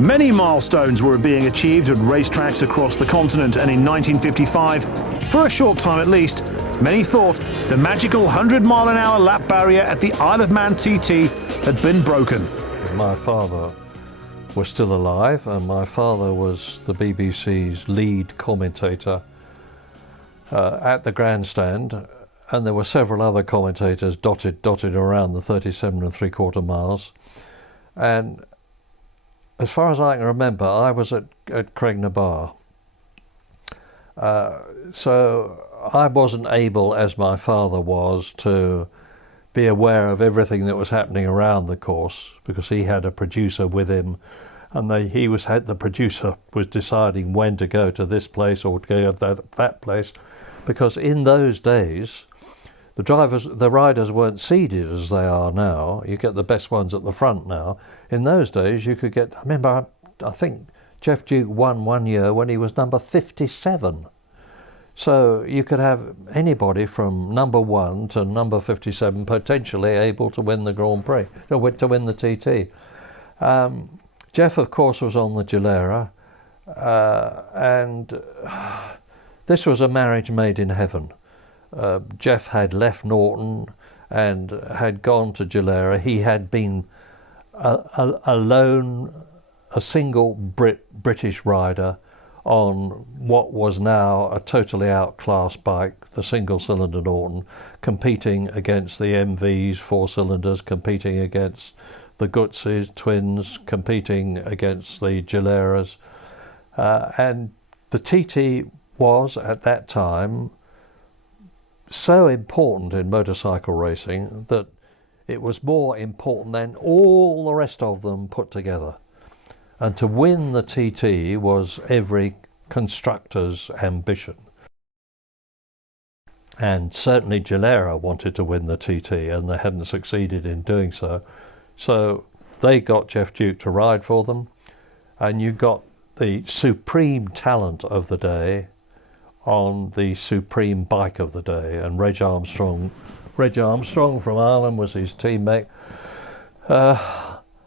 Many milestones were being achieved at racetracks across the continent, and in 1955, for a short time at least, many thought the magical 100-mile-an-hour lap barrier at the Isle of Man TT had been broken. My father was still alive, and my father was the BBC's lead commentator at the grandstand, and there were several other commentators dotted around the 37 3/4 miles. And as far as I can remember, I was at Craignabar. So I wasn't able, as my father was, to be aware of everything that was happening around the course, because he had a producer with him, and the producer was deciding when to go to this place or to go to that place, because in those days the riders weren't seeded as they are now. You get the best ones at the front now. In those days you could get, I think Geoff Duke won one year when he was number 57. So you could have anybody from number 1 to number 57 potentially able to win the Grand Prix, to win the TT. Geoff, of course, was on the Gilera, and this was a marriage made in heaven. Geoff had left Norton and had gone to Gilera. He had been a single British rider on what was now a totally outclassed bike, the single-cylinder Norton, competing against the MVs, 4 cylinders, competing against the Gutzes, twins, competing against the Gileras. And the TT was, at that time, so important in motorcycle racing that it was more important than all the rest of them put together. And to win the TT was every constructor's ambition. And certainly Gilera wanted to win the TT, and they hadn't succeeded in doing so. So they got Geoff Duke to ride for them, and you got the supreme talent of the day on the supreme bike of the day. And Reg Armstrong from Ireland was his teammate.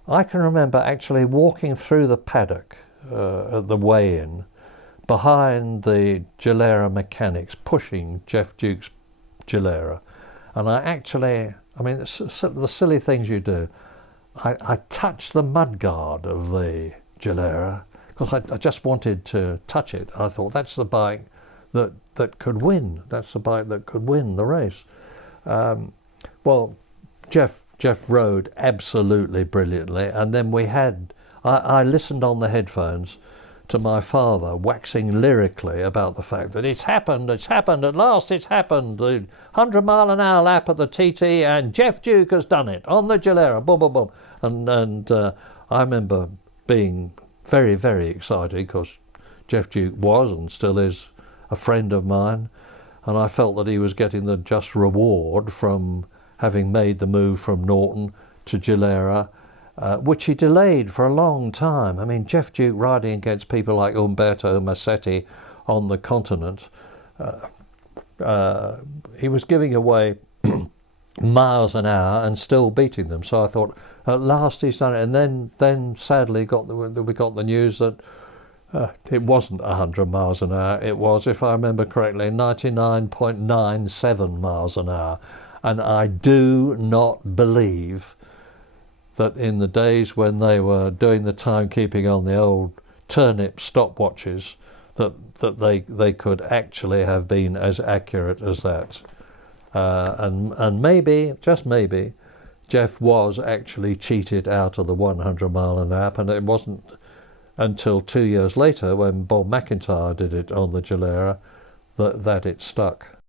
I can remember actually walking through the paddock at the weigh-in behind the Gilera mechanics, pushing Geoff Duke's Gilera. And the silly things you do, I touched the mudguard of the Gilera because I just wanted to touch it. I thought, that's the bike that could win. That's the bike that could win the race. Well, Geoff rode absolutely brilliantly, and then I listened on the headphones to my father waxing lyrically about the fact that it's happened, at last it's happened, the 100-mile-an-hour lap at the TT, and Geoff Duke has done it on the Gilera, boom, boom, boom. And I remember being very, very excited because Geoff Duke was and still is a friend of mine, and I felt that he was getting the just reward from having made the move from Norton to Gilera, which he delayed for a long time. I mean, Geoff Duke riding against people like Umberto Massetti on the continent, he was giving away miles an hour and still beating them. So I thought, at last he's done it. And then sadly we got the news that it wasn't 100 miles an hour. It was, if I remember correctly, 99.97 miles an hour. And I do not believe that in the days when they were doing the timekeeping on the old turnip stopwatches, that they could actually have been as accurate as that. And maybe, just maybe, Geoff was actually cheated out of the 100 mile an hour, and it wasn't until 2 years later when Bob McIntyre did it on the Gilera that it stuck.